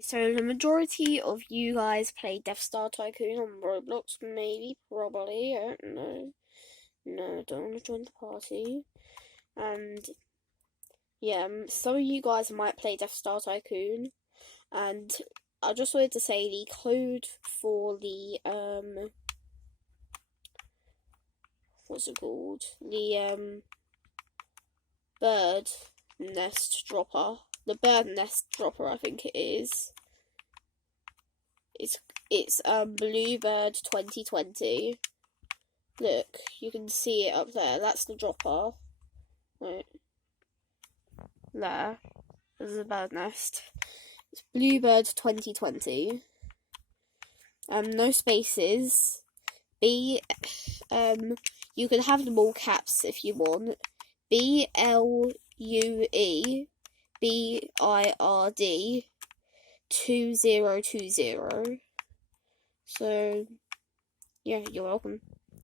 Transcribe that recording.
So the majority of you guys play Death Star Tycoon on Roblox, maybe, probably, I don't know. No, don't want to join the party. And yeah, some of you guys might play Death Star Tycoon, and I just wanted to say the code for the what's it called? The bird nest dropper. The bird nest dropper, I think it is. It's Bluebird 2020. Look, you can see it up there. That's the dropper. Right. There. There's a bird nest. It's Bluebird 2020. No spaces. B, you can have them all caps if you want. BLUEBIRD 2020. So, yeah, you're welcome.